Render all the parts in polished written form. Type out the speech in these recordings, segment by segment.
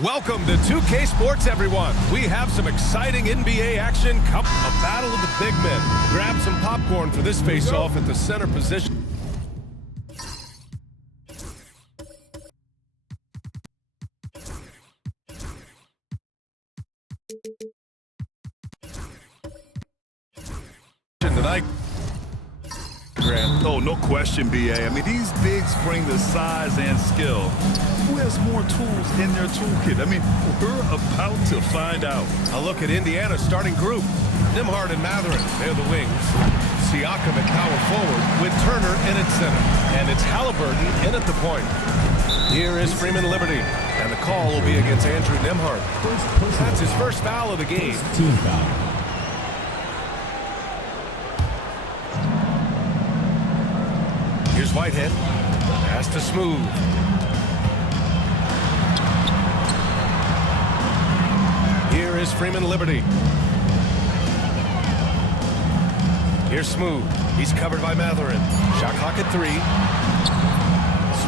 Welcome to 2K Sports, everyone. We have some exciting NBA action. A battle of the big men. Grab some popcorn for this face-off at the center position. Tonight. Oh, no question, BA. I mean, these bigs bring the size and skill. Who has more tools in their toolkit? I mean, we're about to find out. A look at Indiana's starting group. Nembhard and Mathurin, they're the wings. Siakam at power forward with Turner in at center. And it's Halliburton in at the point. Here is Freeman Liberty. And the call will be against Andrew Nembhard. That's his first foul of the game. Team foul. Here's Whitehead. Pass to Smooth. Here is Freeman Liberty. Here's Smooth. He's covered by Mathurin. Shot clock at 3.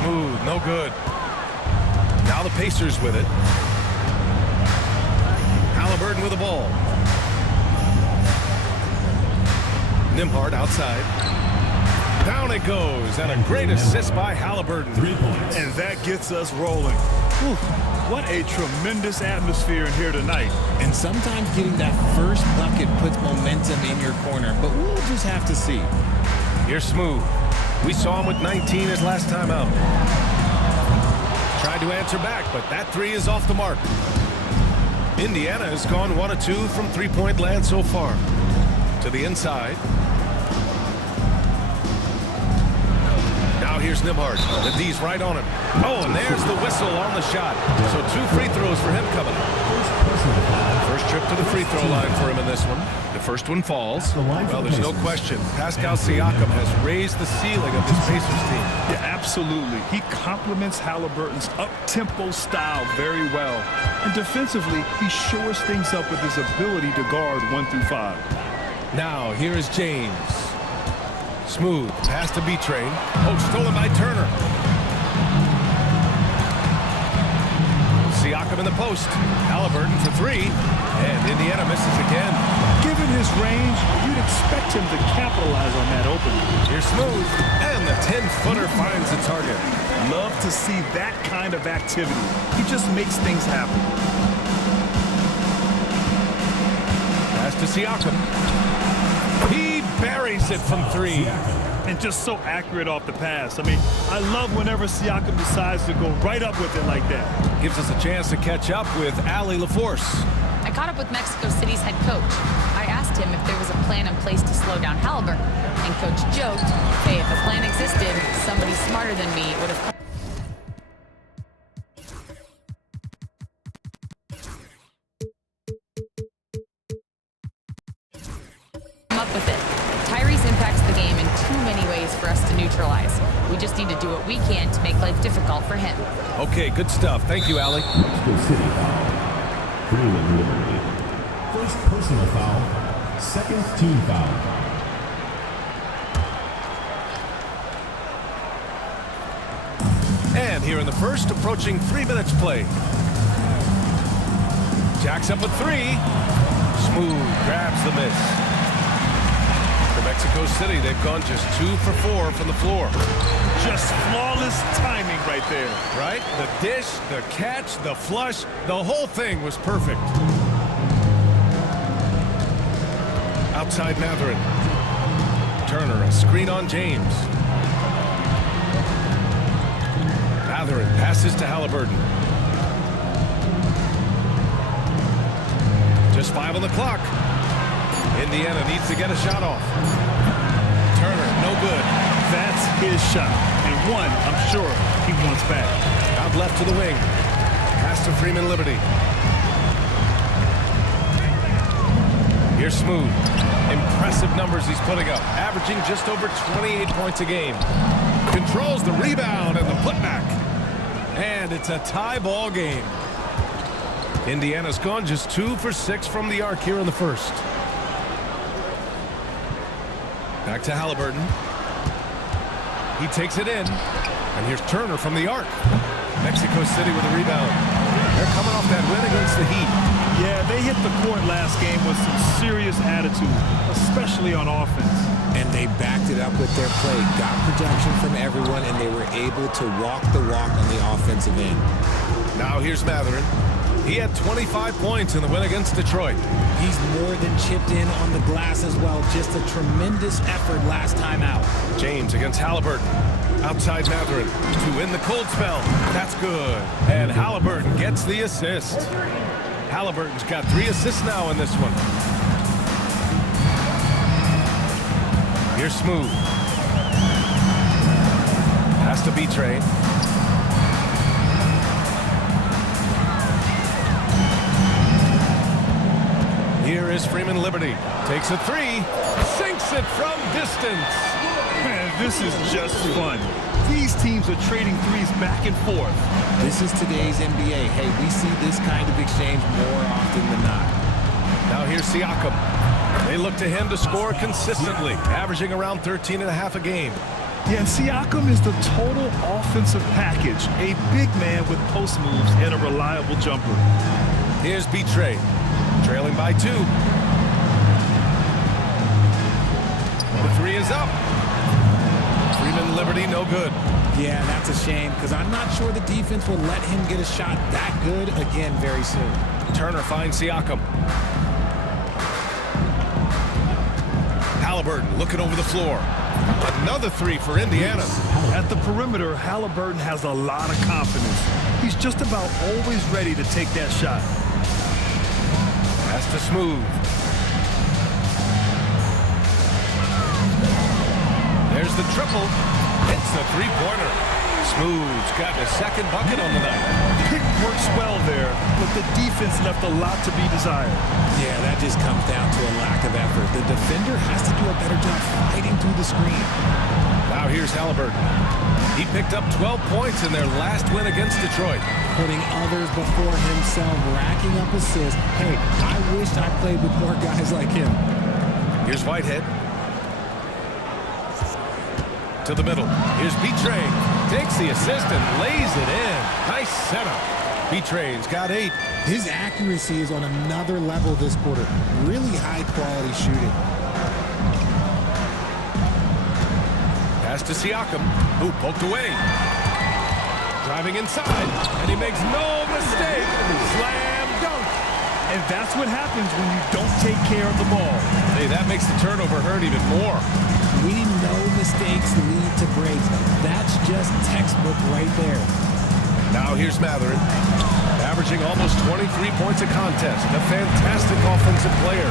Smooth, no good. Now the Pacers with it. Halliburton with the ball. Nembhard outside. Down it goes, and a great assist by Halliburton. 3 points. And that gets us rolling. Whew, what a tremendous atmosphere in here tonight. And sometimes getting that first bucket puts momentum in your corner, but we'll just have to see. Here's Smooth. We saw him with 19 his last time out. Tried to answer back, but that 3 is off the mark. Indiana has gone 1 of 2 from three-point land so far. To the inside. Now here's Nembhard. The D's right on him. Oh, and there's the whistle on the shot. So 2 free throws for him coming up. First trip to the free throw line for him in this one. The first one falls. Well, there's no question. Pascal Siakam has raised the ceiling of this Pacers team. Yeah, absolutely. He complements Halliburton's up-tempo style very well. And defensively, he shores things up with his ability to guard 1 through 5. Now, here is James. Smooth. Pass to B-Train. Oh, stolen by Turner. Siakam in the post. Halliburton for 3. And Indiana misses again. Given his range, you'd expect him to capitalize on that opening. Here's Smooth. And the 10-footer finds the target. Love to see that kind of activity. He just makes things happen. Pass to Siakam. He buries it from 3. And just so accurate off the pass. I mean, I love whenever Siakam decides to go right up with it like that. Gives us a chance to catch up with Allie LaForce. I caught up with Mexico City's head coach. I asked him if there was a plan in place to slow down Halliburton. And coach joked, hey, if a plan existed, somebody smarter than me would have come up with it. Tyrese impacts the game in too many ways for us to neutralize. We just need to do what we can to make life difficult for him. Okay, good stuff. Thank you, Allie. Mexico City foul. Freeman Liberty. First personal foul. Second team foul. And here in the first, approaching 3 minutes play. Jacks up with 3. Smooth grabs the miss. Mexico City, they've gone just 2 for 4 from the floor. Just flawless timing right there. Right? The dish, the catch, the flush, the whole thing was perfect. Outside Mathurin. Turner, a screen on James. Mathurin passes to Halliburton. Just 5 on the clock. Indiana needs to get a shot off. Turner, no good. That's his shot. And one, I'm sure, he wants back. Out left to the wing. Pass to Freeman Liberty. Here's Smooth. Impressive numbers he's putting up. Averaging just over 28 points a game. Controls the rebound and the putback. And it's a tie ball game. Indiana's gone just 2 for 6 from the arc here in the first. Back to Halliburton. He takes it in. And here's Turner from the arc. Mexico City with a rebound. They're coming off that win against the Heat. Yeah, they hit the court last game with some serious attitude, especially on offense. And they backed it up with their play, got protection from everyone, and they were able to walk the walk on the offensive end. Now here's Matherin. He had 25 points in the win against Detroit. He's more than chipped in on the glass as well. Just a tremendous effort last time out. James against Halliburton. Outside Matherin to win the cold spell. That's good. And Halliburton gets the assist. Halliburton's got 3 assists now in this one. Here's Smooth. Pass to B-Train. Here is Freeman Liberty. Takes a 3. Sinks it from distance. Man, this is just fun. These teams are trading threes back and forth. This is today's NBA. Hey, we see this kind of exchange more often than not. Now here's Siakam. They look to him to score consistently, averaging around 13.5 a game. Yeah, and Siakam is the total offensive package. A big man with post moves and a reliable jumper. Here's B-Train, trailing by 2. The 3 is up. Freeman Liberty, no good. Yeah, that's a shame, because I'm not sure the defense will let him get a shot that good again very soon. Turner finds Siakam. Halliburton looking over the floor. Another 3 for Indiana. At the perimeter, Halliburton has a lot of confidence. He's just about always ready to take that shot. Pass to Smooth. There's the triple. Hits the 3-pointer. Smooth's got a second bucket on the night. Pick works well there, but the defense left a lot to be desired. Yeah, that just comes down to a lack of effort. The defender has to do a better job fighting through the screen. Now here's Halliburton. He picked up 12 points in their last win against Detroit. Putting others before himself, racking up assists. Hey, I wished I played with more guys like him. Here's Whitehead. To the middle. Here's B-Train. Takes the assist and lays it in. Nice setup. B-Train's got 8. His accuracy is on another level this quarter. Really high-quality shooting. Pass to Siakam, who poked away. Driving inside, and he makes no mistake. Slam dunk. And that's what happens when you don't take care of the ball. Hey, that makes the turnover hurt even more. We know mistakes lead to breaks. That's just textbook right there. Now here's Matherin, averaging almost 23 points a contest. A fantastic offensive player.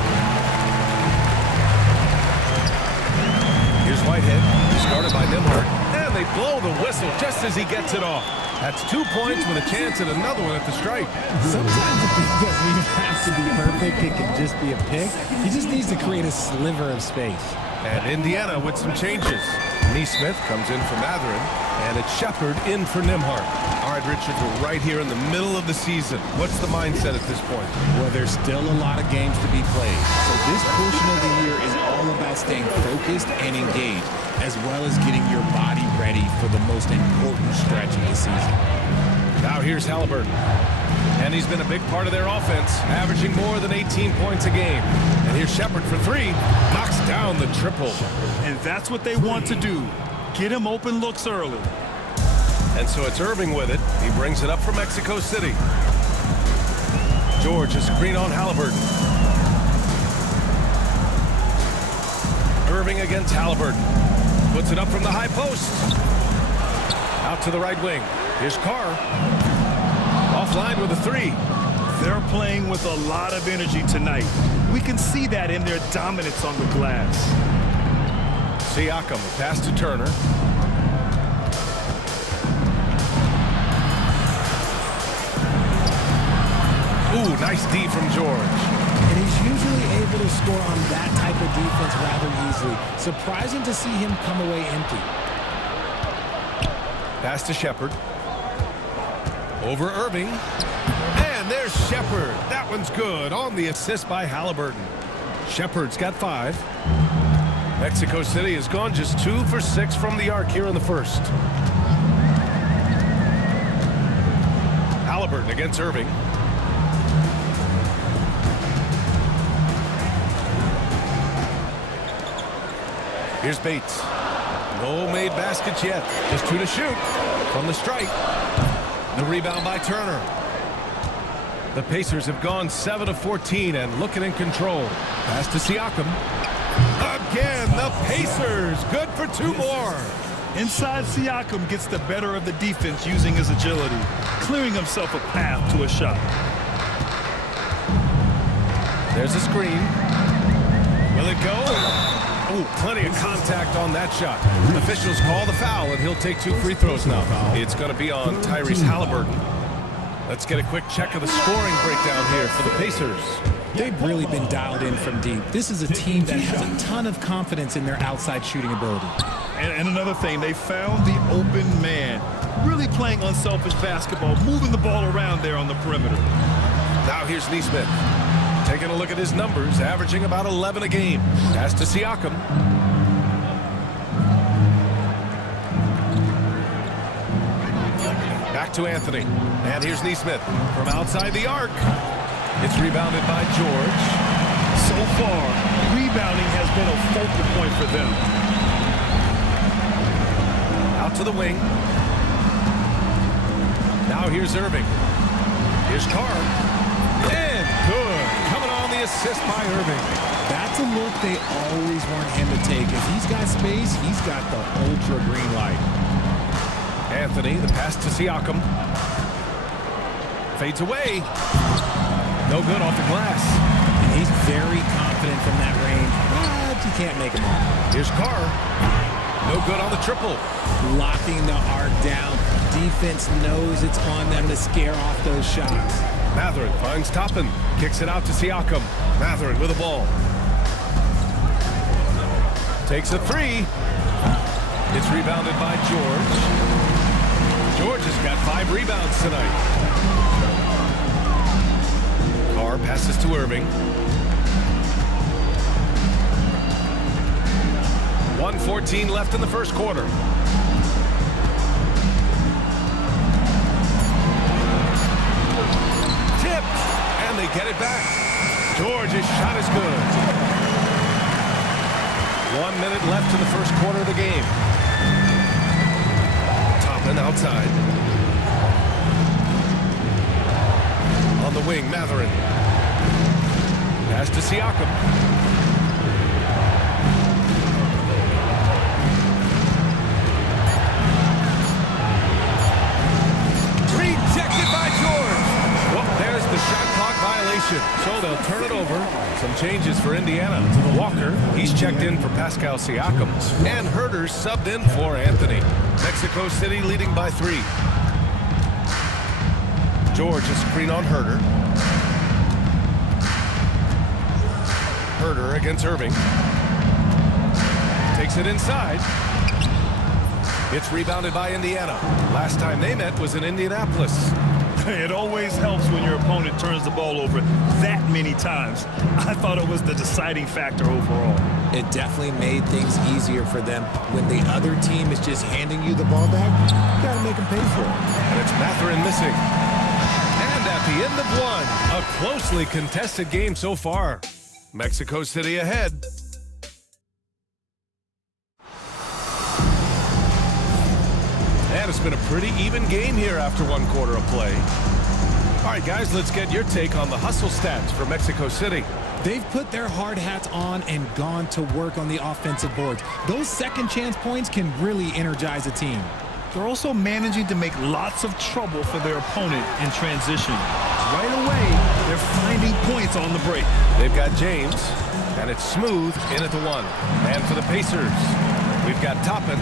Here's Whitehead, started by Nimhart, and they blow the whistle just as he gets it off. That's 2 points with a chance at another one at the stripe. Sometimes the pick doesn't even have to be perfect. It can just be a pick. He just needs to create a sliver of space. And Indiana with some changes. Neesmith comes in for Matherin, and it's Shepard in for Nimhart. All right, Richard, we're right here in the middle of the season. What's the mindset at this point? Well, there's still a lot of games to be played. So this portion of the year is all about staying focused and engaged, as well as getting your body ready for the most important stretch of the season. Now here's Halliburton. And he's been a big part of their offense, averaging more than 18 points a game. And here's Shepard for 3. Knocks down the triple. And that's what they want to do. Get him open looks early. And so it's Irving with it. He brings it up for Mexico City. George, a screen on Halliburton. Irving against Halliburton. Puts it up from the high post. Out to the right wing. Here's Carr. Offline with a 3. They're playing with a lot of energy tonight. We can see that in their dominance on the glass. Siakam, pass to Turner. Ooh, nice D from George. And he's usually able to score on that type of defense rather easily. Surprising to see him come away empty. Pass to Shepard. Over Irving. And there's Shepard. That one's good on the assist by Halliburton. Shepard's got 5. Mexico City has gone just 2 for 6 from the arc here in the first. Halliburton against Irving. Here's Bates. No made baskets yet. Just 2 to shoot from the stripe. The rebound by Turner. The Pacers have gone 7 of 14 and looking in control. Pass to Siakam. Again, the Pacers. Good for 2 more. Inside, Siakam gets the better of the defense using his agility, clearing himself a path to a shot. There's a screen. Will it go? Oh, plenty of contact on that shot. Officials call the foul, and he'll take 2 free throws now. It's going to be on Tyrese Halliburton. Let's get a quick check of the scoring breakdown here for the Pacers. They've really been dialed in from deep. This is a team that has a ton of confidence in their outside shooting ability. And another thing, they found the open man. Really playing unselfish basketball, moving the ball around there on the perimeter. Now here's Nesmith. Taking a look at his numbers, averaging about 11 a game. Pass to Siakam. Back to Anthony. And here's Nesmith from outside the arc. It's rebounded by George. So far, rebounding has been a focal point for them. Out to the wing. Now here's Irving. Here's Carr. And good. Coming on the assist by Irving. That's a look they always want him to take. If he's got space, he's got the ultra green light. Anthony, the pass to Siakam. Fades away. No good off the glass. And he's very confident from that range, but you can't make him off. Here's Carr. No good on the triple. Locking the arc down. Defense knows it's on them to scare off those shots. Mathurin finds Toppin. Kicks it out to Siakam. Mathurin with the ball. Takes a 3. It's rebounded by George. George has got 5 rebounds tonight. Carr passes to Irving. 1:14 left in the first quarter. Tipped, and they get it back. George's shot is good. 1 minute left in the first quarter of the game. Toppin outside. On the wing, Mathurin. Pass to Siakam. Rejected by George. Well, there's the shot clock violation. So they'll turn it over. Some changes for Indiana. Walker, he's checked in for Pascal Siakam. And Herter's subbed in for Anthony. Mexico City leading by 3. George, a screen on Herter. Herter against Irving. Takes it inside. It's rebounded by Indiana. Last time they met was in Indianapolis. It always helps when your opponent turns the ball over that many times. I thought it was the deciding factor overall. It definitely made things easier for them. When the other team is just handing you the ball back, you gotta make them pay for it. And it's Mathurin missing. And at the end of 1, a closely contested game so far. Mexico City ahead. And it's been a pretty even game here after 1 quarter of play. All right, guys, let's get your take on the hustle stats for Mexico City. They've put their hard hats on and gone to work on the offensive boards. Those second chance points can really energize a team. They're also managing to make lots of trouble for their opponent in transition. Right away, they're finding points on the break. They've got James, and it's smooth in at the 1. And for the Pacers, we've got Toppin.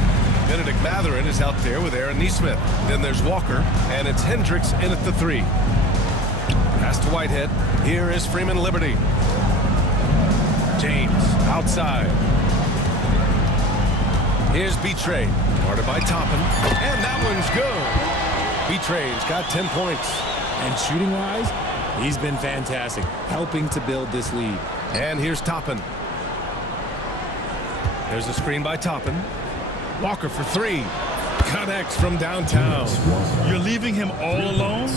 Benedict Mathurin is out there with Aaron Nesmith. Then there's Walker, and it's Hendricks in at the 3. Pass to Whitehead. Here is Freeman Liberty. James outside. Here's Betray, guarded by Toppin, and that one's good. Betray's got 10 points. And shooting-wise, he's been fantastic, helping to build this lead. And here's Toppin. There's a screen by Toppin. Walker for 3. Connects from downtown. You're leaving him all alone?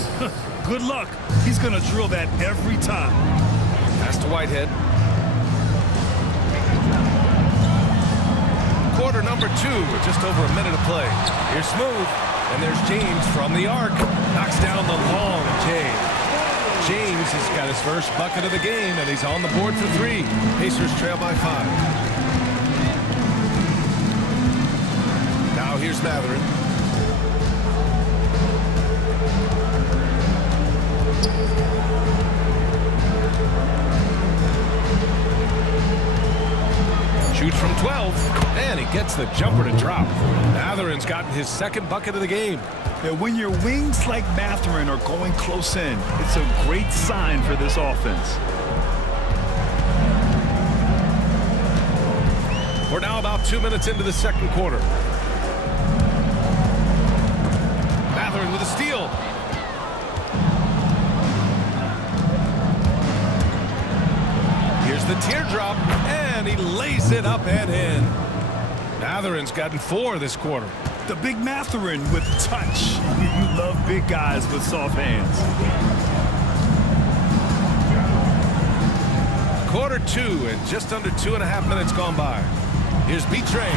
Good luck. He's going to drill that every time. Pass to Whitehead. Quarter number 2 with just over a minute to play. Here's Smooth, and there's James from the arc. Knocks down the long J. James has got his first bucket of the game, and he's on the board for 3. Pacers trail by 5. Now here's Matherin. Shoots from 12, and he gets the jumper to drop. Matherin's gotten his second bucket of the game. And when your wings like Matherin are going close in, it's a great sign for this offense. We're now about 2 minutes into the second quarter. Matherin with a steal. Here's the teardrop, and he lays it up and in. Matherin's gotten 4 this quarter. The big Matherin with touch. You love big guys with soft hands. Quarter 2 and just under 2.5 minutes gone by. Here's B-Train,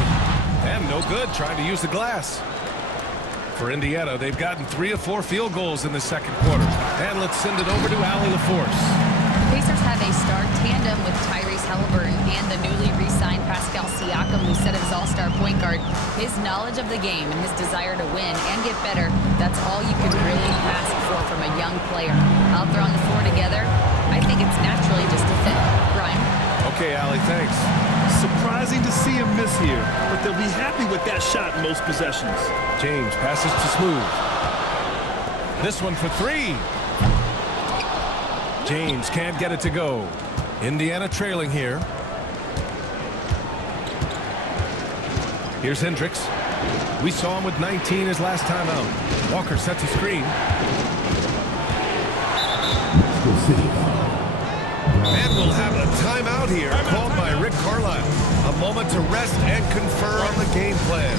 and no good trying to use the glass. For Indiana, they've gotten 3 of 4 field goals in the second quarter. And let's send it over to Allie LaForce. Pacers have a star tandem with Tyrese Halliburton and the newly re-signed Pascal Siakam, who set his all-star point guard. His knowledge of the game and his desire to win and get better, that's all you can really ask for from a young player. Out there on the floor together, I think it's naturally just a fit. Brian? Okay, Allie, thanks. Surprising to see him miss here, but they'll be happy with that shot in most possessions. James passes to Smooth. This one for 3. James can't get it to go. Indiana trailing here. Here's Hendricks. We saw him with 19 his last time out. Walker sets a screen. And we'll have a timeout here called by Rick Carlisle. A moment to rest and confer on the game plan.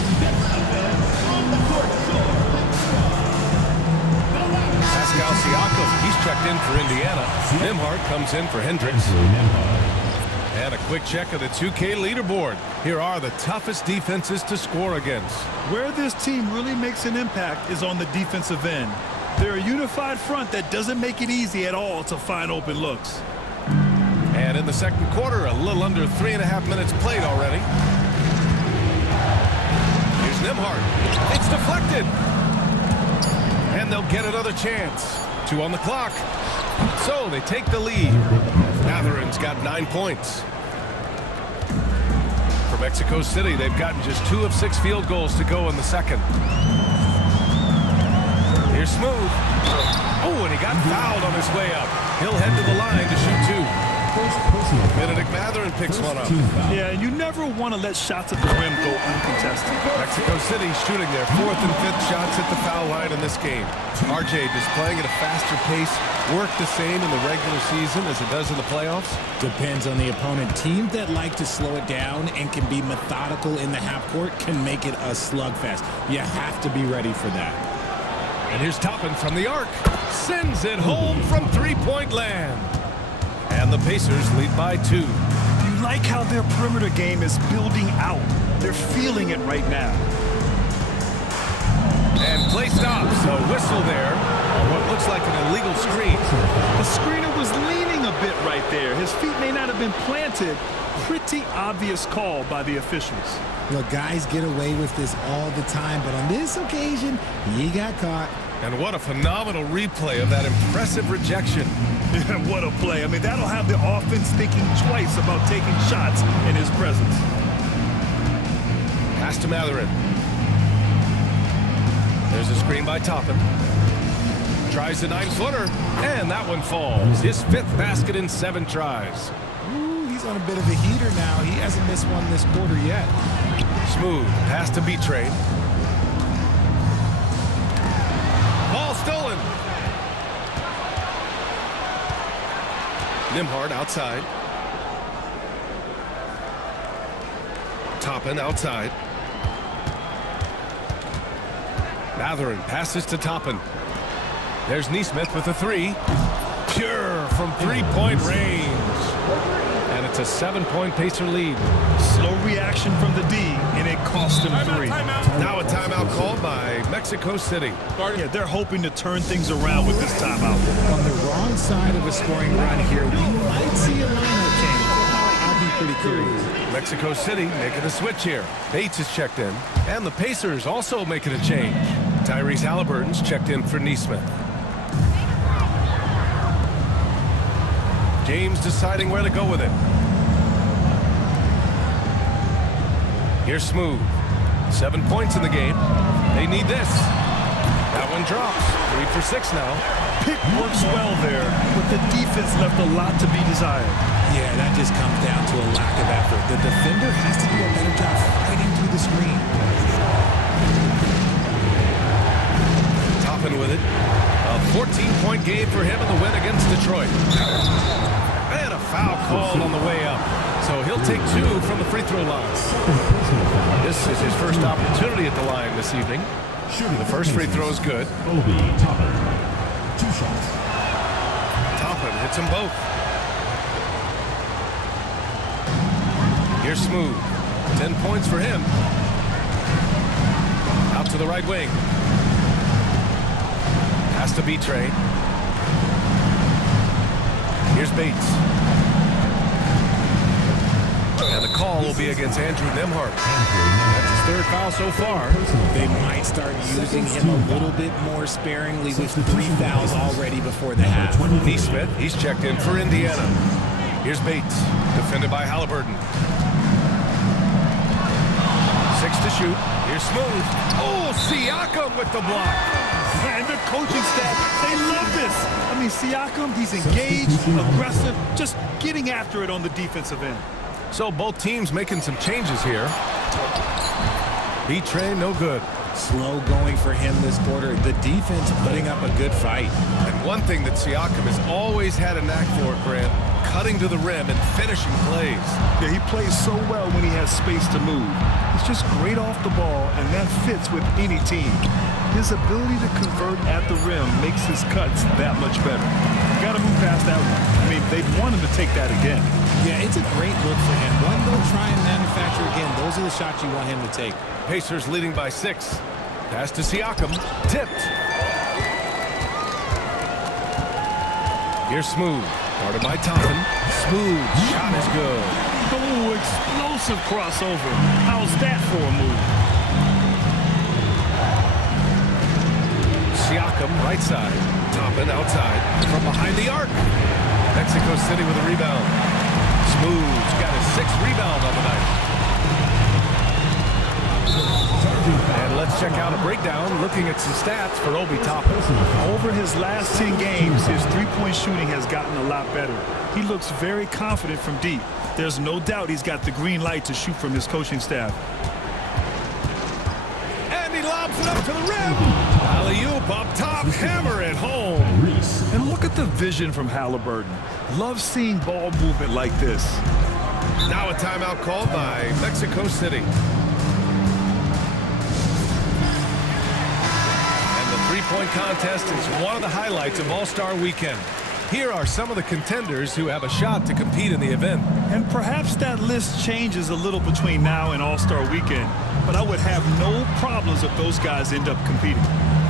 Pascal Siakam, he's checked in for Indiana. Nembhard comes in for Hendricks. And a quick check of the 2K leaderboard. Here are the toughest defenses to score against. Where this team really makes an impact is on the defensive end. They're a unified front that doesn't make it easy at all to find open looks. And in the second quarter, a little under 3.5 minutes played already. Here's Nembhard. It's deflected. And they'll get another chance. 2 on the clock. So they take the lead. Matherin's got 9 points. For Mexico City, they've gotten just 2 of 6 field goals to go in the second. Here's Smooth. Oh, and he got fouled on his way up. He'll head to the line to shoot 2. Benedict Matherin picks one up. Yeah, you never want to let shots at the rim go uncontested. Mexico City shooting their 4th and 5th shots at the foul line in this game. RJ displaying at a faster pace. Work the same in the regular season as it does in the playoffs? Depends on the opponent. Teams that like to slow it down and can be methodical in the half court can make it a slugfest. You have to be ready for that. And here's Toppin from the arc. Sends it home from 3-point land. And the Pacers lead by 2. You like how their perimeter game is building out. They're feeling it right now. And play stops. A whistle there on what looks like an illegal screen. The screener was leaning a bit right there. His feet may not have been planted. Pretty obvious call by the officials. Look, guys get away with this all the time, but on this occasion, he got caught. And what a phenomenal replay of that impressive rejection. What a play. I mean, that'll have the offense thinking twice about taking shots in his presence. Pass to Matherin. There's a screen by Toppin. Tries the 9-footer, and that one falls. His 5th basket in 7 tries. Ooh, he's on a bit of a heater now. He hasn't missed one this quarter yet. Smooth. Pass to B-Train. Ball stolen. Nembhard outside. Toppin outside. Matherin passes to Toppin. There's Neesmith with a three. Pure from three-point range. And it's a 7-point Pacer lead. Slow reaction from the D, and it cost him three. Now a timeout called by Mexico City. Yeah, they're hoping to turn things around with this timeout. On the wrong side of a scoring run here, we might see a lineup change. I'll be pretty curious. Mexico City making a switch here. Bates is checked in, and the Pacers also making a change. Tyrese Halliburton's checked in for Neesmith. James deciding where to go with it. Here's Smooth. 7 points in the game. They need this. That one drops. 3 for 6 now. Pick works well there, but the defense left a lot to be desired. Yeah, that just comes down to a lack of effort. The defender has to do a better job fighting through the screen. Toppin with it. A 14-point game for him in the win against Detroit. And a foul called on the way up. So he'll take 2 from the free throw line. This is his first opportunity at the line this evening. The first free throw is good. Obi Toppin. 2 shots. Toppin hits them both. Here's Smooth. 10 points for him. Out to the right wing. Has to be Trey. Here's Bates. And the call will be against Andrew Nembhard. That's his 3rd foul so far. They might start using him a little bit more sparingly with 3 fouls already before the half. Neesmith, he's checked in for Indiana. Here's Bates, defended by Halliburton. 6 to shoot. Here's Smooth. Oh, Siakam with the block. And the coaching staff, they love this. I mean, Siakam, he's engaged, aggressive, just getting after it on the defensive end. So both teams making some changes here. B-Train, no good. Slow going for him this quarter. The defense putting up a good fight. And one thing that Siakam has always had a knack for, Grant, cutting to the rim and finishing plays. Yeah, he plays so well when he has space to move. He's just great off the ball, and that fits with any team. His ability to convert at the rim makes his cuts that much better. You got to move past that one. I mean, they'd want him to take that again. Yeah, it's a great look for him. One they'll try and manufacture again. Those are the shots you want him to take. Pacers leading by 6. Pass to Siakam. Tipped. Here's Smooth. Guarded by Toppin. Smooth. Shot is good. Oh, explosive crossover. How's that for a move? Siakam, right side. Toppin outside. From behind the arc. Mexico City with a rebound. Smooth's got his 6th rebound on the night. And let's check out a breakdown looking at some stats for Obi Toppin. Over his last 10 games, his three-point shooting has gotten a lot better. He looks very confident from deep. There's no doubt he's got the green light to shoot from his coaching staff. And he lobs it up to the rim. Alley-oop up top, hammer it home. And look at the vision from Halliburton. Love seeing ball movement like this. Now a timeout called by Mexico City. Three-point contest is one of the highlights of All-Star Weekend. Here are some of the contenders who have a shot to compete in the event. And perhaps that list changes a little between now and All-Star Weekend, but I would have no problems if those guys end up competing.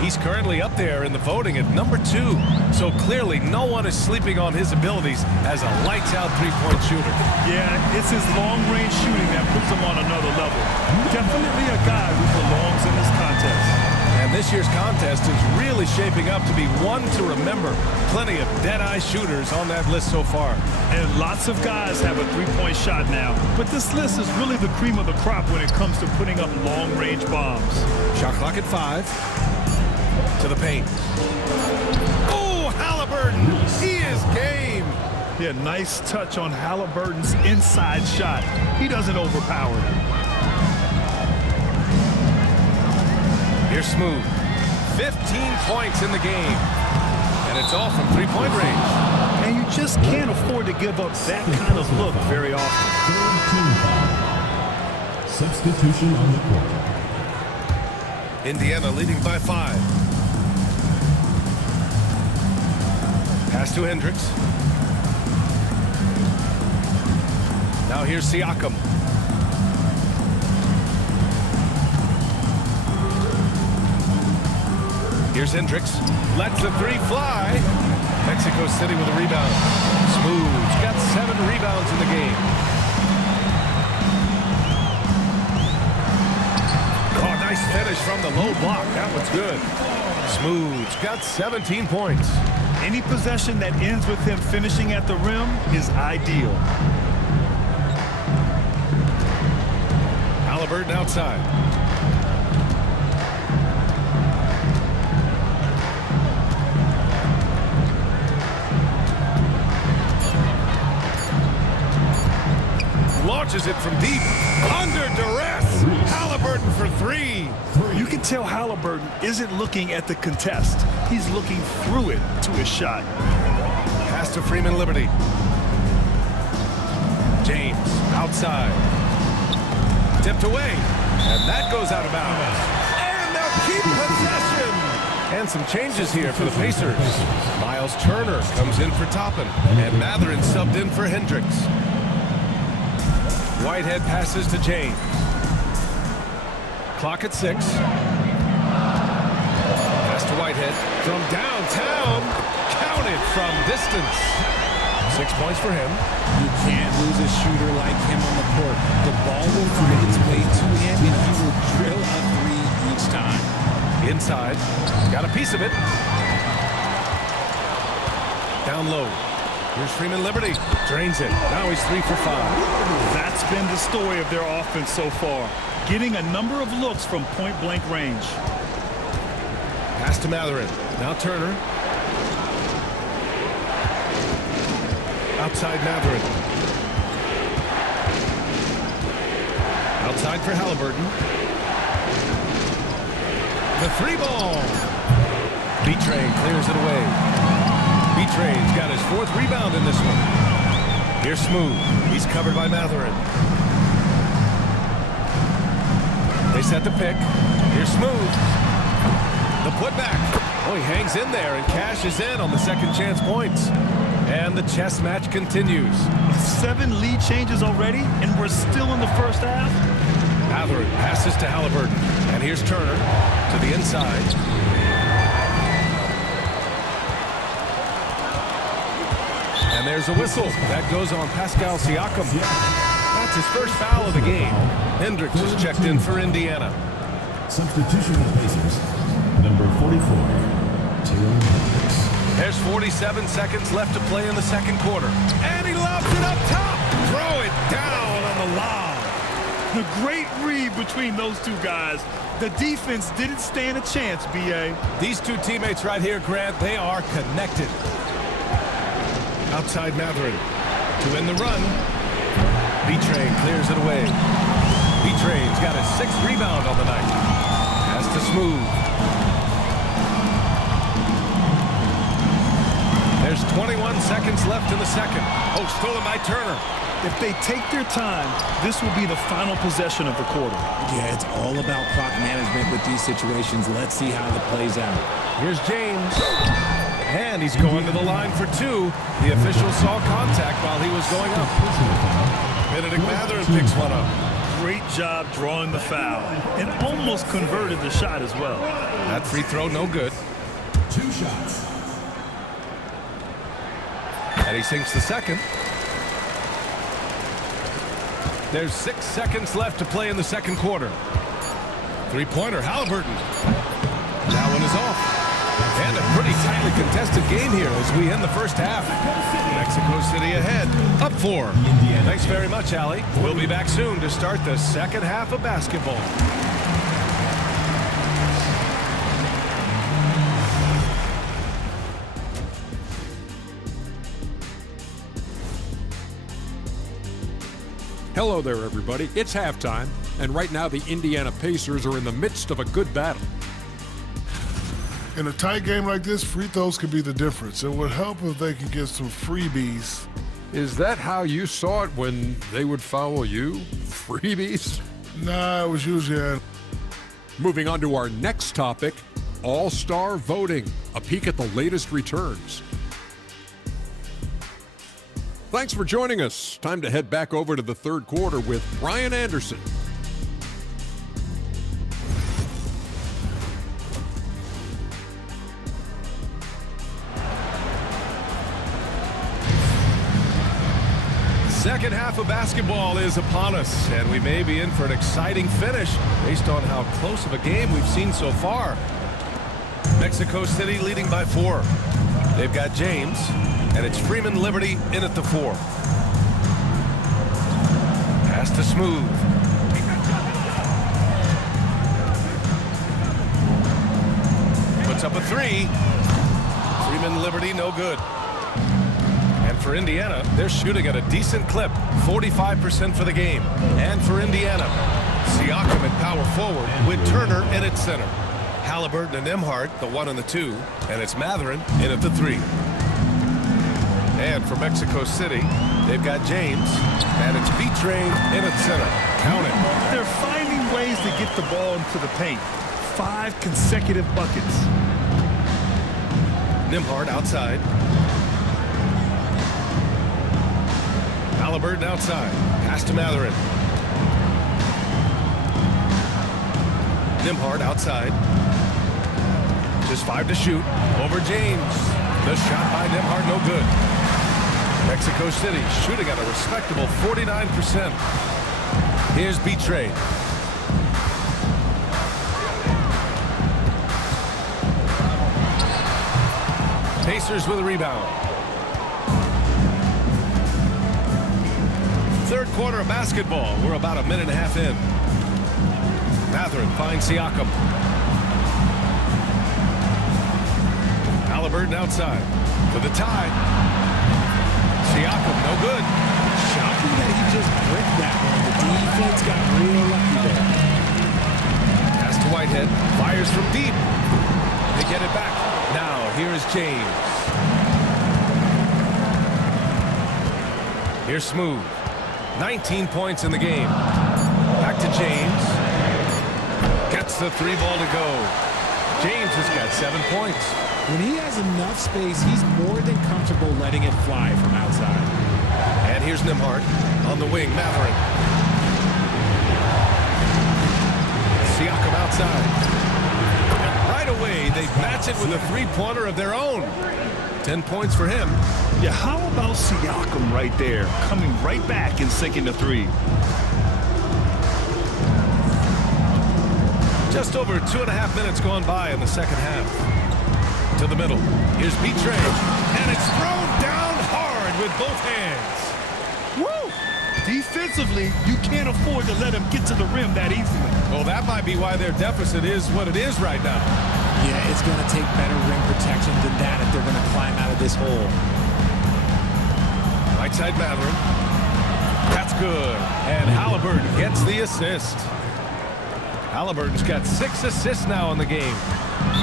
He's currently up there in the voting at number 2, so clearly no one is sleeping on his abilities as a lights-out three-point shooter. Yeah, it's his long-range shooting that puts him on another level. Definitely a guy who belongs in this contest. And this year's contest is really shaping up to be one to remember. Plenty of dead-eye shooters on that list so far. And lots of guys have a three-point shot now. But this list is really the cream of the crop when it comes to putting up long-range bombs. Shot clock at 5. To the paint. Oh, Halliburton! He is game! Yeah, nice touch on Halliburton's inside shot. He doesn't overpower it. Here's Smooth. 15 points in the game. And it's all from three-point range. And you just can't afford to give up that kind of look very often. Third team foul. Substitution on the court. Indiana leading by 5. Pass to Hendricks. Now here's Siakam. Here's Hendricks. Lets the three fly. Mexico City with a rebound. Smooth. Got 7 rebounds in the game. Oh, nice finish from the low block. That one's good. Smooth. Got 17 points. Any possession that ends with him finishing at the rim is ideal. Halliburton outside. Launches it from deep. Under duress. Halliburton for 3. You can tell Halliburton isn't looking at the contest. He's looking through it to his shot. Pass to Freeman Liberty. James outside. Tipped away. And that goes out of bounds. And they'll keep possession. And some changes here for the Pacers. Miles Turner comes in for Toppin. And Matherin subbed in for Hendricks. Whitehead passes to James. Clock at 6. Pass to Whitehead from downtown. Counted from distance. 6 points for him. You can't lose a shooter like him on the court. The ball will find its way to him, and he will drill a 3 each time. Inside. Got a piece of it. Down low. Here's Freeman Liberty. Drains it. Now he's 3 for 5. That's been the story of their offense so far. Getting a number of looks from point-blank range. Pass to Matherin. Now Turner. Outside Matherin. Outside for Halliburton. The 3 ball. B-Train clears it away. B-Train's got his 4th rebound in this one. Here's Smooth. He's covered by Matherin. They set the pick. Here's Smooth. The putback. Oh, he hangs in there and cashes in on the second chance points. And the chess match continues. 7 lead changes already, and we're still in the first half. Matherin passes to Halliburton. And here's Turner to the inside. And there's a whistle. That goes on Pascal Siakam. That's his first foul of the game. Hendricks is checked in for Indiana. Substitution for the Pacers, number 44, Taylor Hendricks. There's 47 seconds left to play in the second quarter. And he lobs it up top. Throw it down on the lob. The great read between those two guys. The defense didn't stand a chance, B.A. These two teammates right here, Grant, they are connected. Outside Matherin to end the run. B-Train clears it away. B-Train's got his 6th rebound on the night. Pass to Smooth. There's 21 seconds left in the second. Oh, stolen by Turner. If they take their time, this will be the final possession of the quarter. Yeah, it's all about clock management with these situations. Let's see how it plays out. Here's James. And he's going to the line for 2. The official saw contact while he was going up. Benedict Matherin picks one up. Great job drawing the foul and almost converted the shot as well. That free throw no good. 2 shots. And he sinks the second. There's 6 seconds left to play in the second quarter. 3-pointer, Halliburton. That one is off. And a pretty tightly contested game here as we end the first half. Mexico City ahead, up 4. Thanks very much, Allie. We'll be back soon to start the second half of basketball. Hello there, everybody. It's halftime, and right now the Indiana Pacers are in the midst of a good battle. In a tight game like this, free throws could be the difference. It would help if they could get some freebies. Is that how you saw it when they would foul you? Freebies? Nah, it was usually Moving on to our next topic, All-Star voting, a peek at the latest returns. Thanks for joining us. Time to head back over to the third quarter with Brian Anderson. Second half of basketball is upon us, and we may be in for an exciting finish based on how close of a game we've seen so far. Mexico City leading by 4. They've got James, and it's Freeman Liberty in at the 4. Pass to Smooth. Puts up a 3. Freeman Liberty no good. And for Indiana, they're shooting at a decent clip, 45% for the game. And for Indiana, Siakam at power forward with Turner in at center. Halliburton and Nembhard, the 1 and the 2, and it's Mathurin in at the 3. And for Mexico City, they've got James, and it's B-Train in at center. Count it. They're finding ways to get the ball into the paint. 5 consecutive buckets. Nembhard outside. Halliburton outside. Pass to Mathurin. Nembhard outside. Just 5 to shoot. Over James. The shot by Nembhard no good. Mexico City shooting at a respectable 49%. Here's B-Train. Pacers with a rebound. Third quarter of basketball. We're about a minute and a half in. Mathurin finds Siakam. Halliburton outside for the tie. Siakam no good. Shocking that he just bricked that one. The defense got real lucky there. Pass to Whitehead. Fires from deep. They get it back. Now here is James. Here's Smooth. 19 points in the game. Back to James. Gets the 3 ball to go. James has got 7 points. When he has enough space, he's more than comfortable letting it fly from outside. And here's Nembhard on the wing. Mathurin. Siakam outside. And right away, they match it with a 3-pointer of their own. 10 points for him. Yeah, how about Siakam right there, coming right back and sinking the 3? Just over 2.5 minutes gone by in the second half. To the middle. Here's B-Train. And it's thrown down hard with both hands. Woo! Defensively, you can't afford to let him get to the rim that easily. Well, that might be why their deficit is what it is right now. Yeah, it's going to take better rim protection than that if they're going to climb out of this hole. Right side Mathurin. That's good. And Halliburton gets the assist. Halliburton's got 6 assists now in the game.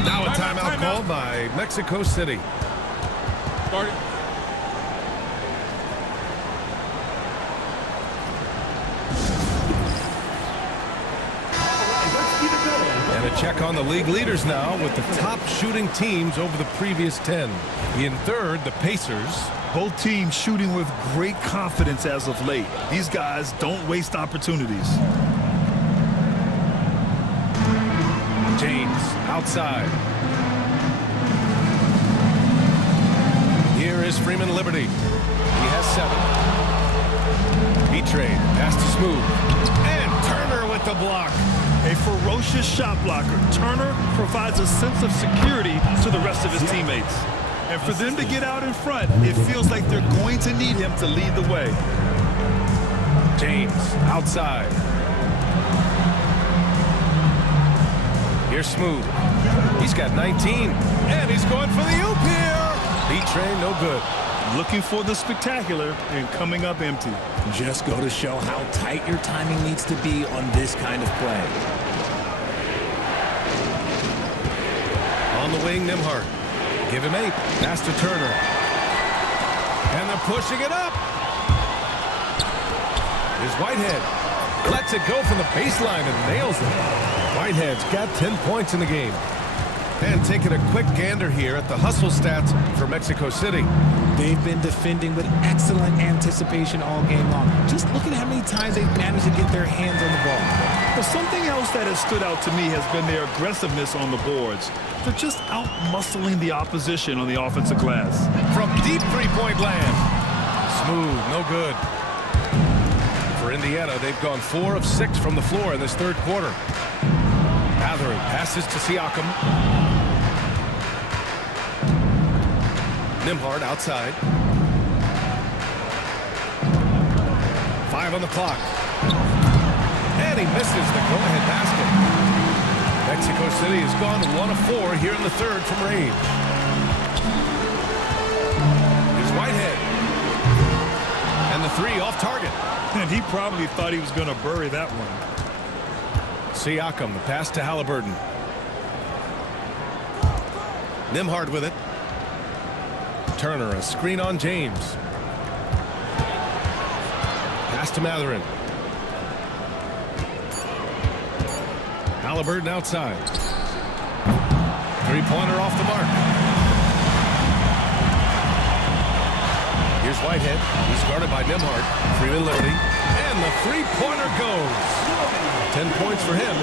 Now a timeout called by Mexico City. Start it. And a check on the league leaders now with the top shooting teams over the previous 10. In third, the Pacers. Both teams shooting with great confidence as of late. These guys don't waste opportunities. James outside. Here is Freeman Liberty. He has 7. B-Train. Pass to Smooth. And Turner with the block. A ferocious shot blocker. Turner provides a sense of security to the rest of his teammates. And for them to get out in front, it feels like they're going to need him to lead the way. James outside. Here's Smooth. He's got 19. And he's going for the oop here. B-Train no good. Looking for the spectacular and coming up empty. Just go to show how tight your timing needs to be on this kind of play. On the wing, Nembhard. Give him 8. Pass to Turner. And they're pushing it up. Here's Whitehead. Lets it go from the baseline and nails it. Whitehead's got 10 points in the game. And taking a quick gander here at the hustle stats for Mexico City. They've been defending with excellent anticipation all game long. Just look at how many times they've managed to get their hands on the ball. But something else that has stood out to me has been their aggressiveness on the boards. They're just out-muscling the opposition on the offensive glass. From deep three-point land. Smooth, no good. For Indiana, they've gone 4 of 6 from the floor in this third quarter. Mathurin passes to Siakam. Nembhard outside. 5 on the clock. And he misses the go-ahead basket. Mexico City has gone 1 of 4 here in the third from range. Here's Whitehead. And the 3 off target. And he probably thought he was going to bury that one. Siakam, the pass to Halliburton. Nembhard with it. Turner, a screen on James. Pass to Mathurin. Halliburton outside. Three-pointer off the mark. Here's Whitehead. He's guarded by Nembhard. Freeman Liberty. And the three-pointer goes. 10 points for him.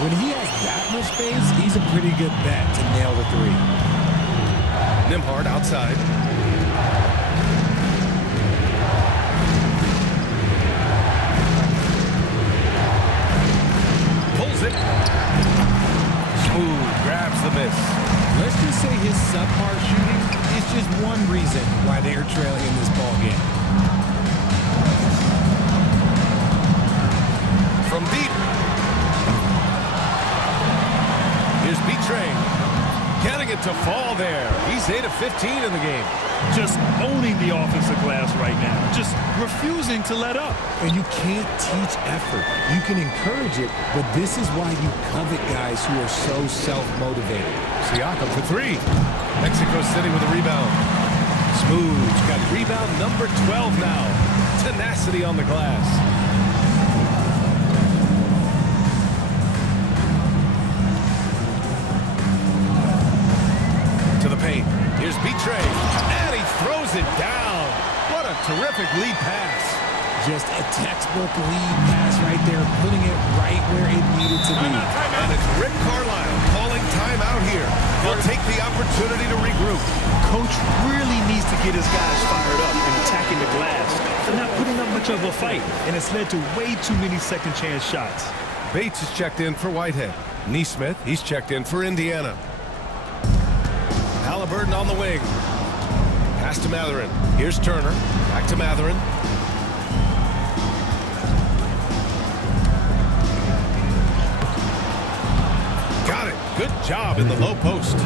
When he has that much space, he's a pretty good bet to nail the 3. Nembhard outside. Pulls it. Smooth, grabs the miss. Let's just say his subpar shooting is just one reason why they are trailing in this ball game. From deep. Here's Betrain. Getting it to fall there. He's 8 of 15 in the game. Just owning the offensive glass right now. Just refusing to let up. And you can't teach effort. You can encourage it, but this is why you covet guys who are so self-motivated. Siakam for 3. Mexico City with a rebound. Smooth. Got rebound number 12 now. Tenacity on the glass. To the paint. Here's Betrain. And he throws it down. What a terrific lead pass. Just a textbook lead pass right there, putting it right where it needed to be. And it's Rick Carlisle calling timeout here. He'll take the opportunity to regroup. Coach really needs to get his guys fired up and attacking the glass. They're not putting up much of a fight, and it's led to way too many second chance shots. Bates is checked in for Whitehead. Nesmith, he's checked in for Indiana. Halliburton on the wing. Pass to Mathurin. Here's Turner. Back to Mathurin. Got it. Good job in the low post.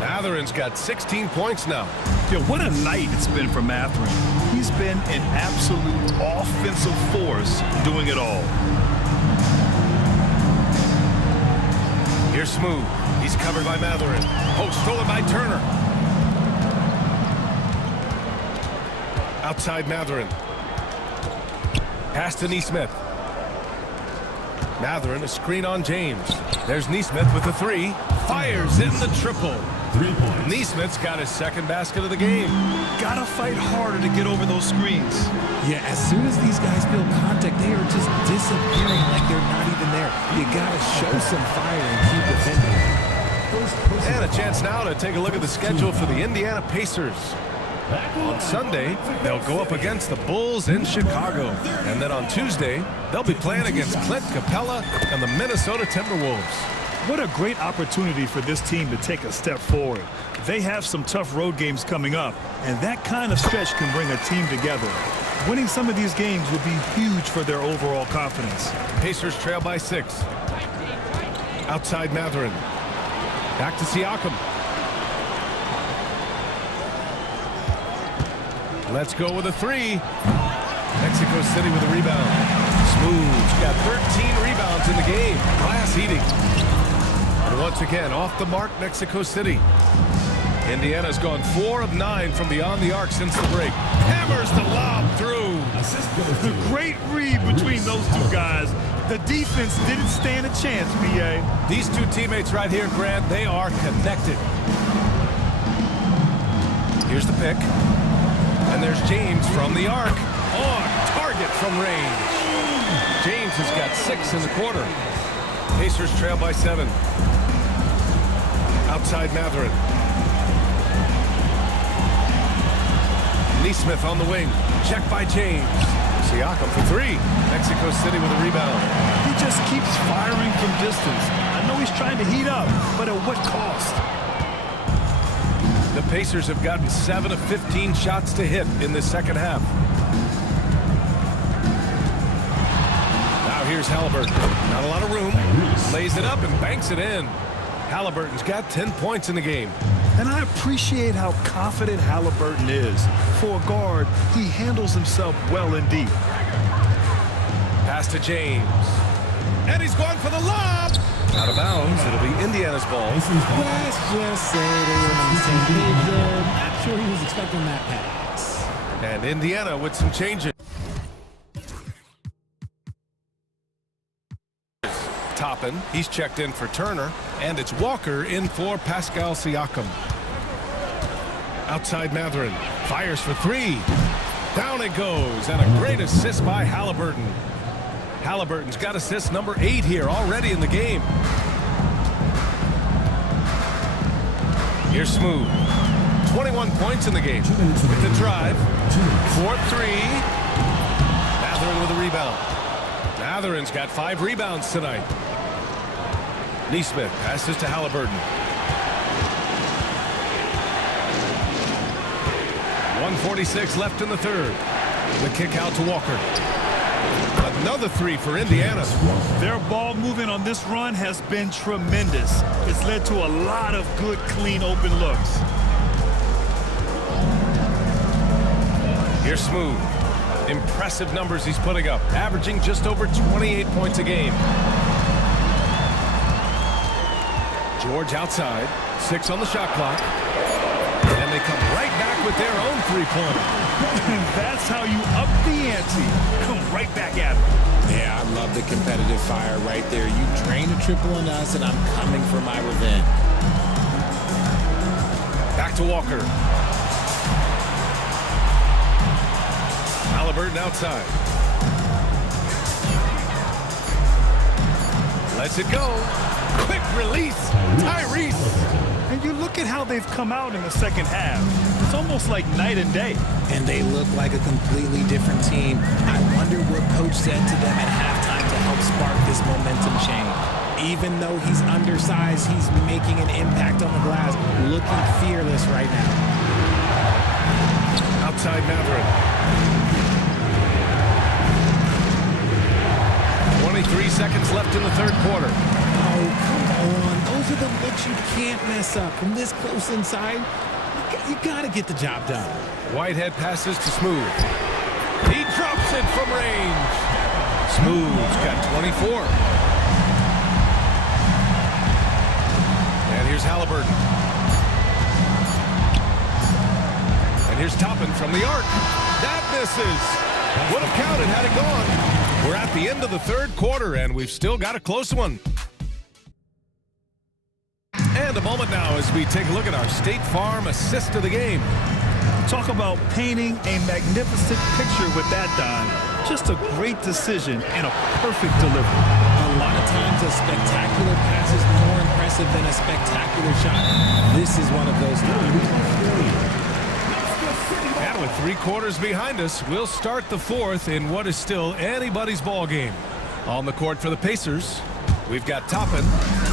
Mathurin's got 16 points now. Yeah, what a night it's been for Mathurin. He's been an absolute offensive force doing it all. Here's Smooth. He's covered by Mathurin. Oh, stolen by Turner. Outside Mathurin. Pass to Nesmith. Mathurin, a screen on James. There's Nesmith with the 3. Fires in the triple. 3 points. Nesmith's got his second basket of the game. Gotta fight harder to get over those screens. Yeah, as soon as these guys feel contact, they are just disappearing like they're not even there. You gotta show some fire and keep defending. And a chance now to take a look at the schedule for the Indiana Pacers. On Sunday, they'll go up against the Bulls in Chicago. And then on Tuesday, they'll be playing against Clint Capella and the Minnesota Timberwolves. What a great opportunity for this team to take a step forward. They have some tough road games coming up, and that kind of stretch can bring a team together. Winning some of these games would be huge for their overall confidence. Pacers trail by 6. Outside Mathurin. Back to Siakam. Let's go with a 3. Mexico City with a rebound. Smooth. Got 13 rebounds in the game. Glass eating. And once again, off the mark, Mexico City. Indiana's gone 4 of 9 from beyond the arc since the break. Hammers the lob through. The great read between those two guys. The defense didn't stand a chance, B.A. These two teammates right here, Grant, they are connected. Here's the pick. And there's James from the arc. On target from range. James has got 6 in the quarter. Pacers trail by 7. Outside Matherin. Neesmith on the wing. Check by James. Siakam for 3. Mexico City with a rebound. He just keeps firing from distance. I know he's trying to heat up, but at what cost? The Pacers have gotten 7 of 15 shots to hit in the second half. Now here's Halliburton. Not a lot of room. Lays it up and banks it in. Halliburton's got 10 points in the game. And I appreciate how confident Halliburton is. For a guard, he handles himself well and deep. Pass to James. And he's going for the lob. Out of bounds. It'll be Indiana's ball. Let's just say they were on the same page there. Not sure he was expecting that pass. And Indiana with some changes. Toppin, he's checked in for Turner, and it's Walker in for Pascal Siakam. Outside Matherin, fires for 3. Down it goes, and a great assist by Halliburton. Halliburton's got assist number 8 here already in the game. Here's Smooth. 21 points in the game. With the drive. 4-3. Matherin with a rebound. Matherin's got 5 rebounds tonight. Neesmith passes to Halliburton. 1:46 left in the third. The kick out to Walker. Another 3 for Indiana. Their ball movement on this run has been tremendous. It's led to a lot of good, clean, open looks. Here's Smooth. Impressive numbers he's putting up, averaging just over 28 points a game. George outside, 6 on the shot clock. And they come right back with their own 3-pointer. And that's how you up the ante. Come right back at it. Yeah, I love the competitive fire right there. You drain a triple on us, and I'm coming for my revenge. Back to Walker. Halliburton outside. Lets it go. Quick release. Tyrese. And you look at how they've come out in the second half. It's almost like night and day. And they look like a completely different team. I wonder what coach said to them at halftime to help spark this momentum change. Even though he's undersized, he's making an impact on the glass, looking fearless right now. Outside Matherin. 23 seconds left in the third quarter. Oh, come on. Those are the looks you can't mess up. From this close inside, you got to get the job done. Whitehead passes to Smooth. He drops it from range. Smooth's got 24. And here's Halliburton. And here's Toppin from the arc. That misses. Would have counted had it gone. We're at the end of the third quarter, and we've still got a close one. And a moment now as we take a look at our State Farm assist of the game. Talk about painting a magnificent picture with that dive. Just a great decision and a perfect delivery. A lot of times a spectacular pass is more impressive than a spectacular shot. This is one of those times. And with 3 quarters behind us, we'll start the fourth in what is still anybody's ball game. On the court for the Pacers, we've got Toppin.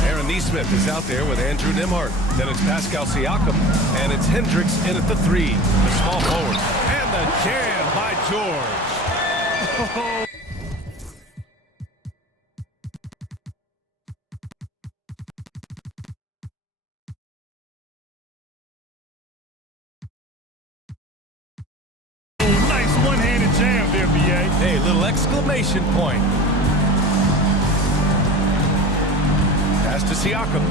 Aaron Neesmith is out there with Andrew Nembhard. Then it's Pascal Siakam, and it's Hendricks in at the 3, the small forward. And the jam by George. Nice one-handed jam there, B.A. Hey, little exclamation point. Pass to Siakam.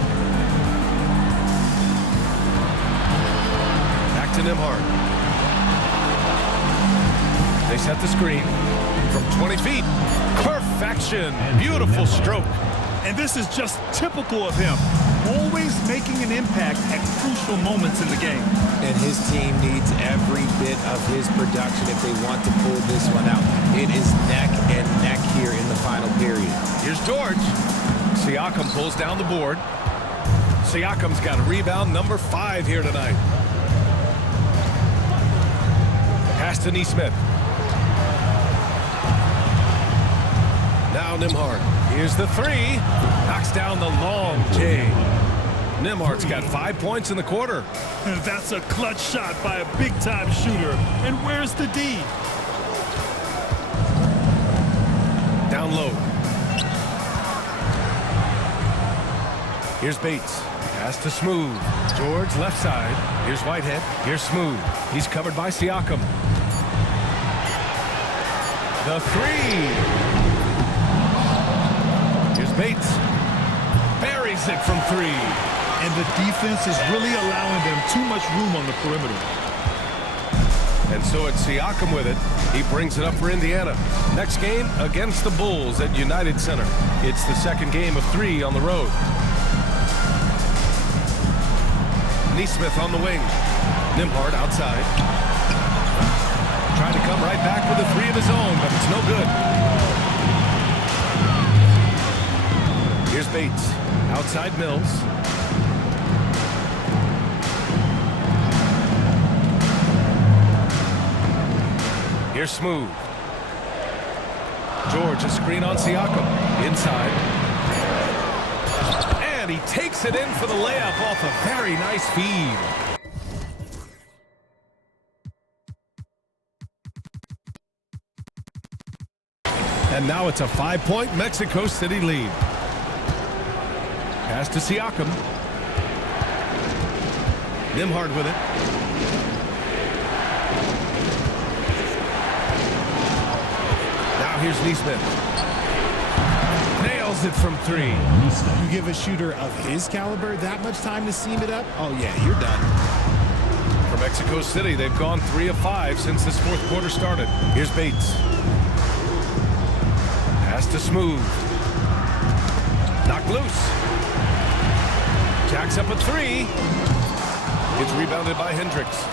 to Nimhard. They set the screen from 20 feet. Perfection. Beautiful stroke. And this is just typical of him. Always making an impact at crucial moments in the game. And his team needs every bit of his production if they want to pull this one out. It is neck and neck here in the final period. Here's George. Siakam pulls down the board. Siakam's got a rebound number 5 here tonight. Pass to Neesmith. Now Nimhard. Here's the 3. Knocks down the long J. Nimhard's got 5 points in the quarter. And that's a clutch shot by a big-time shooter. And where's the D? Down low. Here's Bates. Pass to Smooth. George left side. Here's Whitehead. Here's Smooth. He's covered by Siakam. The 3. Here's Bates. Buries it from 3. And the defense is really allowing them too much room on the perimeter. And so it's Siakam with it. He brings it up for Indiana. Next game against the Bulls at United Center. It's the second game of 3 on the road. Neesmith on the wing. Nimhard outside. Trying to come right back with a 3 of his own, but it's no good. Here's Bates. Outside Mills. Here's Smooth. George, a screen on Siakam. Inside. And he takes it in for the layup off a very nice feed. And now it's a 5-point Mexico City lead. Pass to Siakam. Nimhard with it. Now here's Neesmith. Nails it from 3. You give a shooter of his caliber that much time to seam it up? Oh, yeah, you're done. For Mexico City, they've gone 3 of 5 since this fourth quarter started. Here's Bates. Pass to Smooth. Knocked loose. Jacks up a 3. It's rebounded by Hendricks.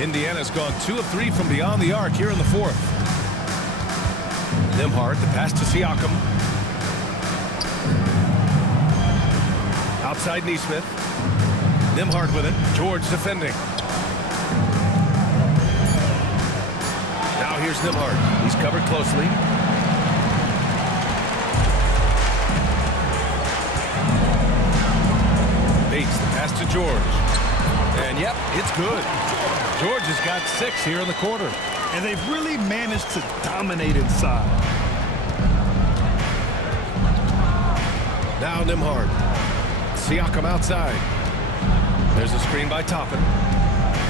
Indiana's gone 2 of 3 from beyond the arc here in the fourth. Nimhard, the pass to Siakam. Outside Neesmith. Nimhard with it. George defending. Now here's Nimhard. He's covered closely. Bates, the pass to George. And yep, it's good. George has got 6 here in the quarter. And they've really managed to dominate inside. Now Nimhard. Siakam outside. There's a screen by Toppin.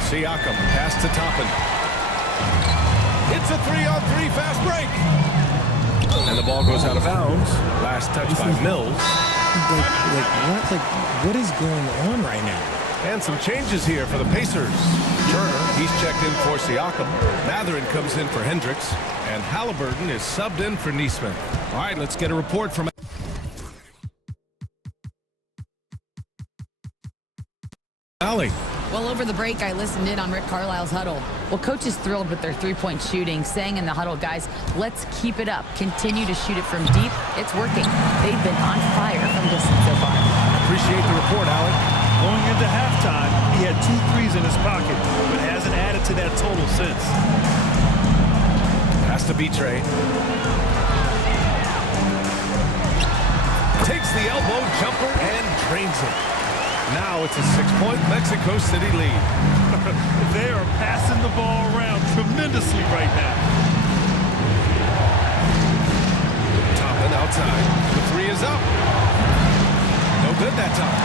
Siakam, pass to Toppin. It's a 3-on-3 fast break. And the ball goes out of bounds. Last touch by Mills. What is going on right now? And some changes here for the Pacers. Turner, he's checked in for Siakam. Mathurin comes in for Hendricks. And Halliburton is subbed in for Neesmith. All right, let's get a report from Allie. Well, over the break, I listened in on Rick Carlisle's huddle. Well, coach is thrilled with their three-point shooting, saying in the huddle, guys, let's keep it up. Continue to shoot it from deep. It's working. They've been on fire from distance so far. Appreciate the report, Allie. Going into halftime, he had 2 threes in his pocket, but hasn't added to that total since. Pass to B-Tray. Takes the elbow jumper and drains it. Now it's a 6-point Mexico City lead. They are passing the ball around tremendously right now. Toppin outside. The 3 is up. No good that time.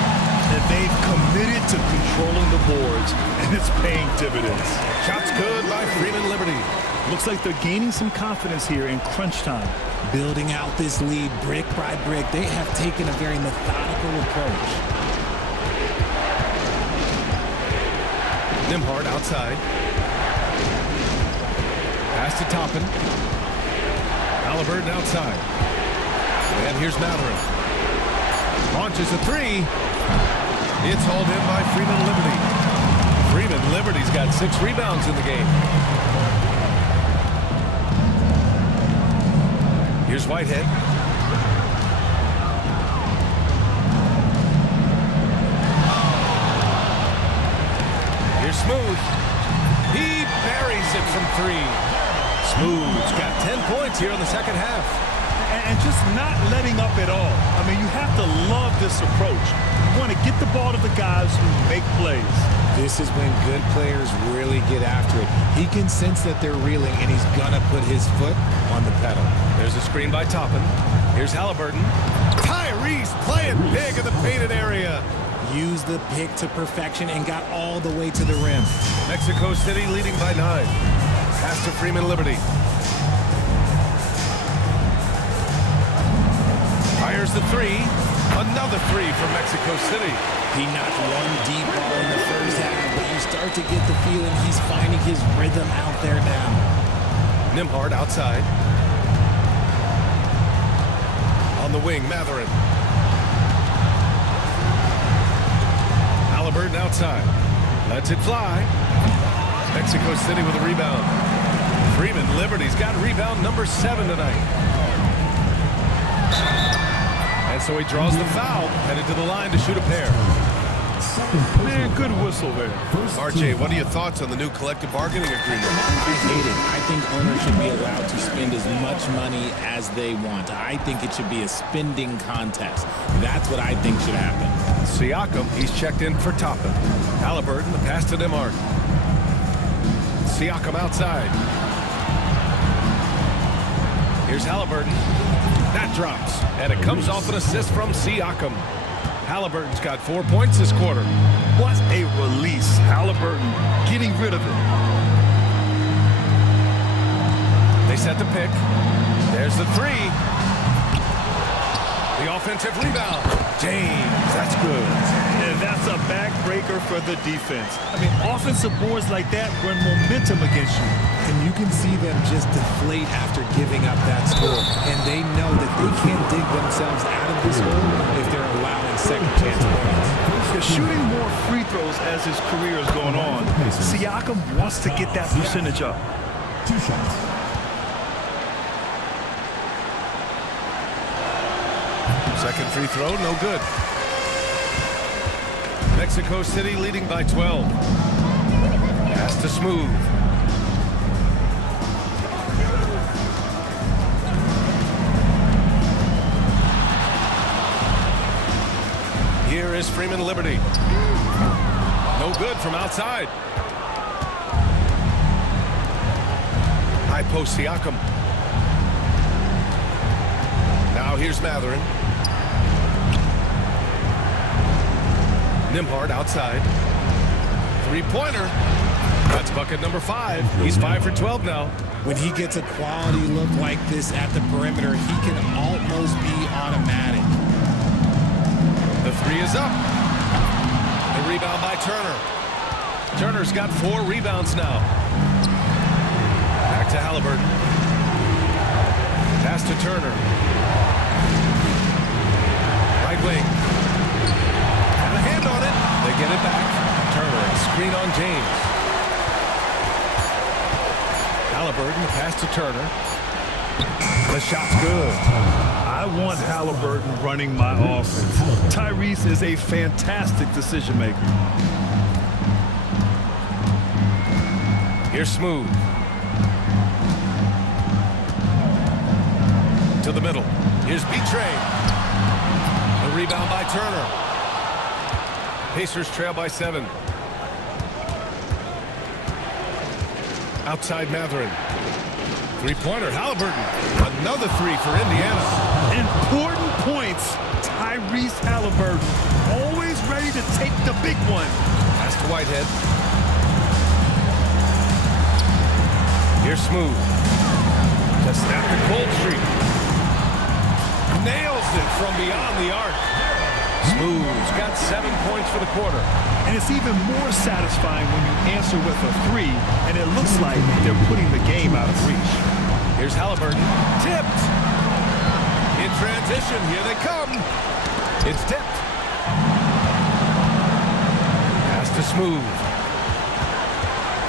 And they've committed to controlling the boards, and it's paying dividends. Shots good by Freeman Liberty. Looks like they're gaining some confidence here in crunch time. Building out this lead brick by brick, they have taken a very methodical approach. Nembhard outside. Pass to Toppin. Halliburton outside. And here's Matherin. Launches a three. It's hauled in by Freeman Liberty. Freeman Liberty's got 6 rebounds in the game. Here's Whitehead. Here's Smooth. He buries it from 3. Smooth's got 10 points here in the second half. And just not letting up at all. I mean, you have to love this approach. You want to get the ball to the guys who make plays. This is when good players really get after it. He can sense that they're reeling, and he's going to put his foot on the pedal. There's a screen by Toppin. Here's Halliburton. Tyrese playing big in the painted area. Used the pick to perfection and got all the way to the rim. Mexico City leading by 9. Pass to Freeman Liberty. Fires the 3. Another 3 for Mexico City. He knocked one deep ball in the first half, but you start to get the feeling he's finding his rhythm out there now. Nembhard outside. On the wing, Matherin. Halliburton outside. Lets it fly. Mexico City with a rebound. Freeman Liberty's got rebound number 7 tonight. And so he draws the foul, headed to the line to shoot a pair. Man, good whistle there. RJ, what are your thoughts on the new collective bargaining agreement? I hate it. I think owners should be allowed to spend as much money as they want. I think it should be a spending contest. That's what I think should happen. Siakam, he's checked in for Toppin. Halliburton, the pass to Nembhard. Siakam outside. Here's Halliburton. That drops, and it comes off an assist from Siakam. Halliburton's got 4 points this quarter. What a release. Halliburton getting rid of it. They set the pick. There's the 3. The offensive rebound. James, that's good. And that's a backbreaker for the defense. I mean, offensive boards like that run momentum against you. And you can see them just deflate after giving up that score. And they know that they can't dig themselves out of this hole if they're allowing second chance points. They're shooting more free throws as his career is going on. Siakam wants to get that percentage up. 2 shots. Second free throw, no good. Mexico City leading by 12. Pass to Smooth. Here is Freeman Liberty. No good from outside. High post Siakam. Now here's Matherin. Nembhard outside. 3-pointer. That's bucket number 5. He's 5 for 12 now. When he gets a quality look like this at the perimeter, he can almost be automatic. The 3 is up. The rebound by Turner. Turner's got 4 rebounds now. Back to Halliburton. Pass to Turner. Right wing. Have a hand on it. They get it back. Turner, screen on James. Halliburton, the pass to Turner. The shot's good. I want Halliburton running my offense. Tyrese is a fantastic decision maker. Here's Smooth. To the middle. Here's Betray. The rebound by Turner. Pacers trail by 7. Outside Matherin. 3-pointer, Halliburton. Another 3 for Indiana. Important points. Tyrese Halliburton, always ready to take the big one. Pass to Whitehead. Here's Smooth. To snap the cold streak. Nails it from beyond the arc. Smooth's got 7 points for the quarter. And it's even more satisfying when you answer with a 3, and it looks like they're putting the game out of reach. Here's Halliburton. Tipped. In transition, here they come. It's tipped. Pass to Smooth.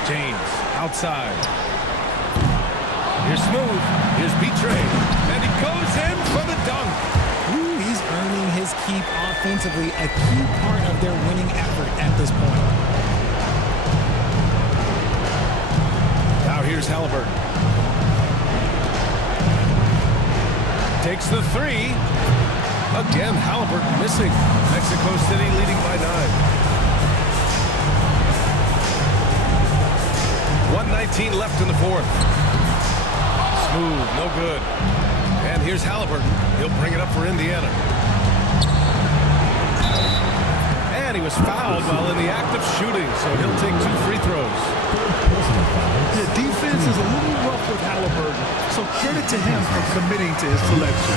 James outside. Here's Smooth. Here's Betray. And he goes in for the dunk. Ooh, he's earning his keep offensively, a key part of their winning effort at this point. Now here's Halliburton. Takes the 3. Again, Halliburton missing. Mexico City leading by 9. 1:19 left in the fourth. Smooth, no good. And here's Halliburton. He'll bring it up for Indiana. And he was fouled while in the act of shooting, so he'll take 2 free throws. The defense is a little rough with Halliburton, so credit to him for committing to his selection.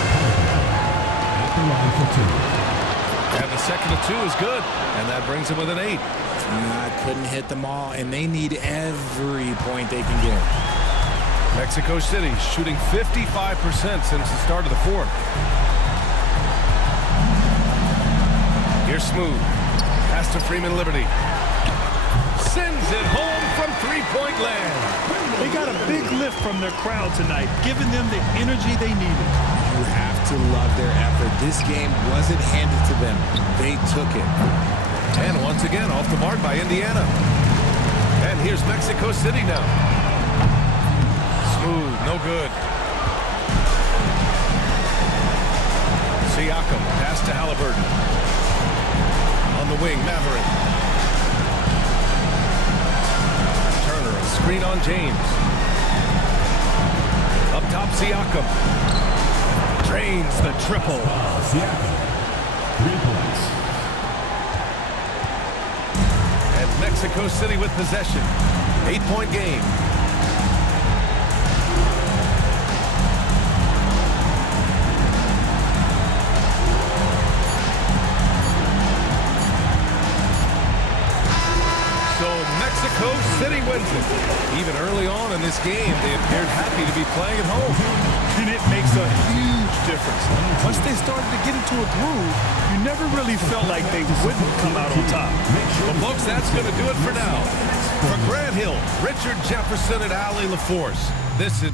And the second of 2 is good, and that brings him with an 8. Couldn't hit them all, and they need every point they can get. Mexico City shooting 55% since the start of the fourth. Here's Smooth. Pass to Freeman Liberty. Sends it home from three-point land. They got a big lift from their crowd tonight, giving them the energy they needed. You have to love their effort. This game wasn't handed to them. They took it. And once again, off the mark by Indiana. And here's Mexico City now. Smooth, no good. Siakam, pass to Halliburton. On the wing, Maverick. Turner, a screen on James. Up top, Siakam. Drains the triple. Siakam, 3 points. And Mexico City with possession. 8-point game. So Mexico City wins it. Even early on in this game, they appeared happy to be playing at home. And it makes a huge difference. Once they started to get into a groove, you never really felt like they wouldn't come out on top. Well, folks, that's going to do it for now. For Grant Hill, Richard Jefferson, and Allie LaForce, this is